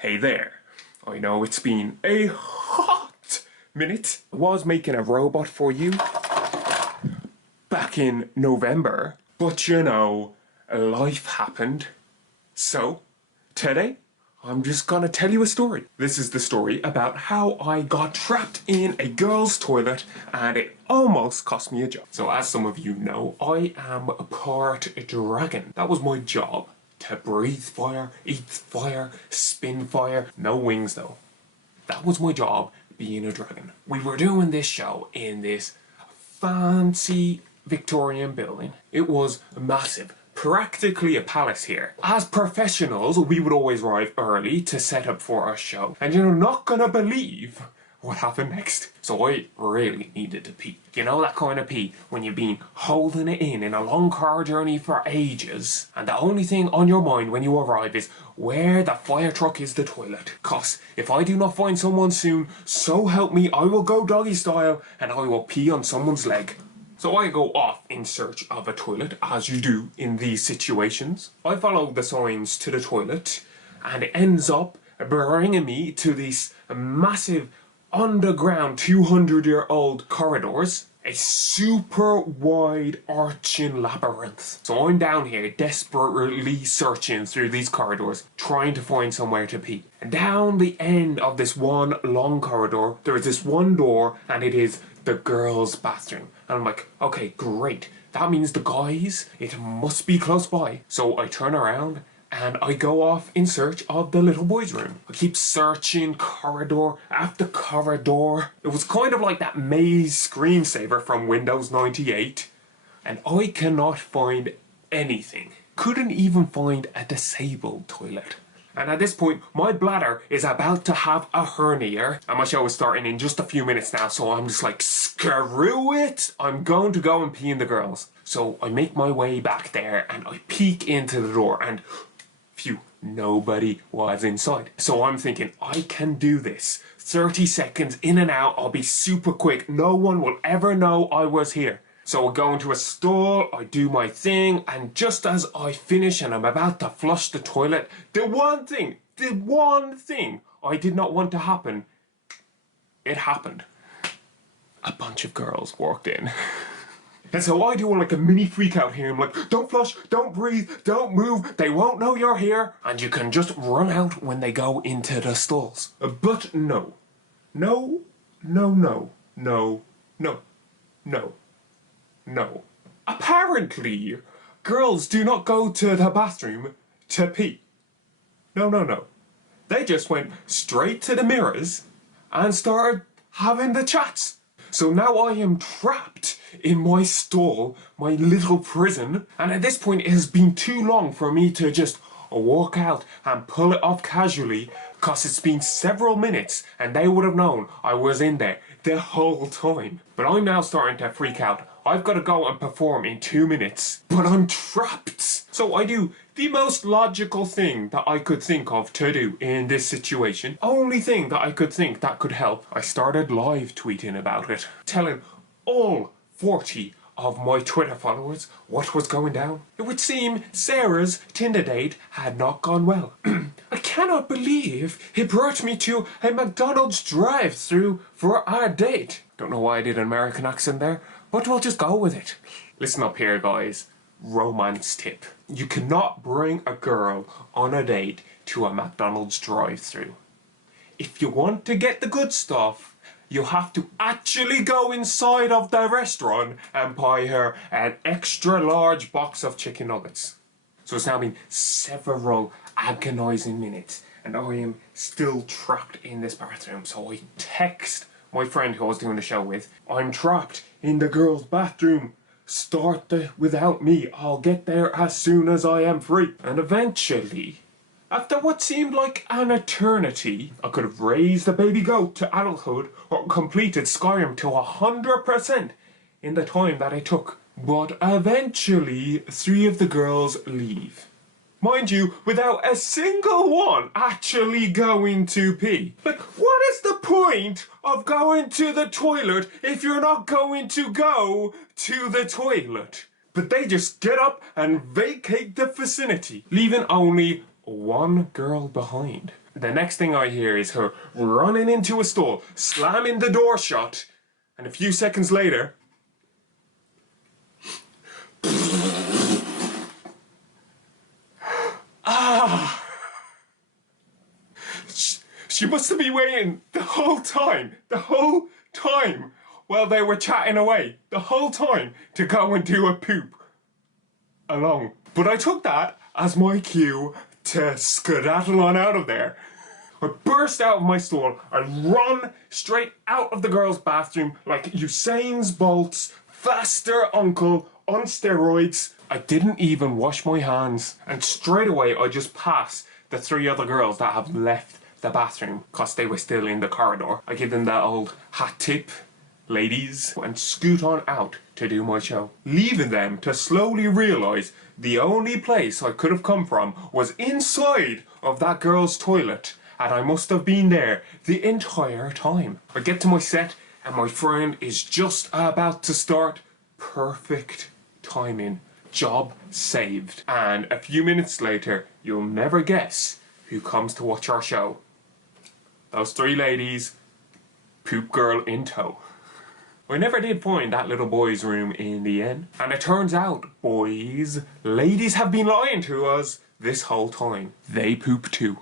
Hey there. I know it's been a hot minute. I was making a robot for you back in November, but you know, life happened. So, today, I'm just gonna tell you a story. This is the story about how I got trapped in a girl's toilet and it almost cost me a job. So as some of you know, I am a part dragon. That was my job. To breathe fire, eat fire, spin fire. No wings though. That was my job, being a dragon. We were doing this show in this fancy Victorian building. It was massive. Practically a palace here. As professionals, we would always arrive early to set up for our show. And you're not gonna believe what happened next. So I really needed to pee. You know that kind of pee when you've been holding it in a long car journey for ages, and the only thing on your mind when you arrive is where the fire truck is the toilet. Cause if I do not find someone soon, so help me, I will go doggy style and I will pee on someone's leg. So I go off in search of a toilet, as you do in these situations. I follow the signs to the toilet, and it ends up bringing me to these massive underground 200-year-old corridors. A super wide arching labyrinth. So I'm down here desperately searching through these corridors, trying to find somewhere to pee. And down the end of this one long corridor, there is this one door, and it is the girls' bathroom. And I'm like, okay, great. That means the guys, it must be close by. So I turn around and I go off in search of the little boys' room. I keep searching corridor after corridor. It was kind of like that maze screensaver from Windows 98. And I cannot find anything. Couldn't even find a disabled toilet. And at this point, my bladder is about to have a hernia. And my show is starting in just a few minutes now, so I'm just like, screw it! I'm going to go and pee in the girls. So I make my way back there and I peek into the door and phew, nobody was inside. So I'm thinking, I can do this. 30 seconds in and out, I'll be super quick. No one will ever know I was here. So I go into a stall, I do my thing, and just as I finish and I'm about to flush the toilet, the one thing I did not want to happen, it happened. A bunch of girls walked in. And so I do like a mini freak out here. I'm like, don't flush, don't breathe, don't move, they won't know you're here. And you can just run out when they go into the stalls. But no. No, no, no, no, no, no, no. Apparently, girls do not go to the bathroom to pee. No, no, no. They just went straight to the mirrors and started having the chats. So now I am trapped in my stall, my little prison, and at this point it has been too long for me to just walk out and pull it off casually, cause it's been several minutes and they would have known I was in there the whole time. But I'm now starting to freak out. I've got to go and perform in 2 minutes, but I'm trapped. So I do the most logical thing that I could think of to do in this situation. Only thing that I could think that could help. I started live tweeting about it, telling all 40 of my Twitter followers what was going down. It would seem Sarah's Tinder date had not gone well. I cannot believe he brought me to a McDonald's drive-thru for our date. Don't know why I did an American accent there, but we'll just go with it. Listen up here, guys. Romance tip. You cannot bring a girl on a date to a McDonald's drive-thru. If you want to get the good stuff, you have to actually go inside of the restaurant and buy her an extra large box of chicken nuggets. So it's now been several agonizing minutes and I am still trapped in this bathroom. So I text my friend who I was doing the show with, I'm trapped in the girls' bathroom. Start without me. I'll get there as soon as I am free. And eventually, after what seemed like an eternity, I could have raised the baby goat to adulthood or completed Skyrim to 100% in the time that it took. But eventually, 3 of the girls leave. Mind you, without a single one actually going to pee. Like, what is the point of going to the toilet if you're not going to go to the toilet? But they just get up and vacate the vicinity, leaving only one girl behind. The next thing I hear is her running into a stall, slamming the door shut, and a few seconds later... She must have been waiting the whole time, while they were chatting away, the whole time, to go and do a poop along. But I took that as my cue to skedaddle on out of there. I burst out of my stall, I run straight out of the girls' bathroom like Usain Bolt's faster uncle on steroids. I didn't even wash my hands, and straight away I just pass the 3 other girls that have left the bathroom because they were still in the corridor. I give them that old hat tip, ladies, and scoot on out to do my show, leaving them to slowly realise the only place I could have come from was inside of that girl's toilet, and I must have been there the entire time. I get to my set and my friend is just about to start. Perfect timing. Job saved. And a few minutes later, you'll never guess who comes to watch our show. Those 3 ladies, poop girl in tow. I never did find that little boy's room in the end. And it turns out, boys, ladies have been lying to us this whole time. They poop too.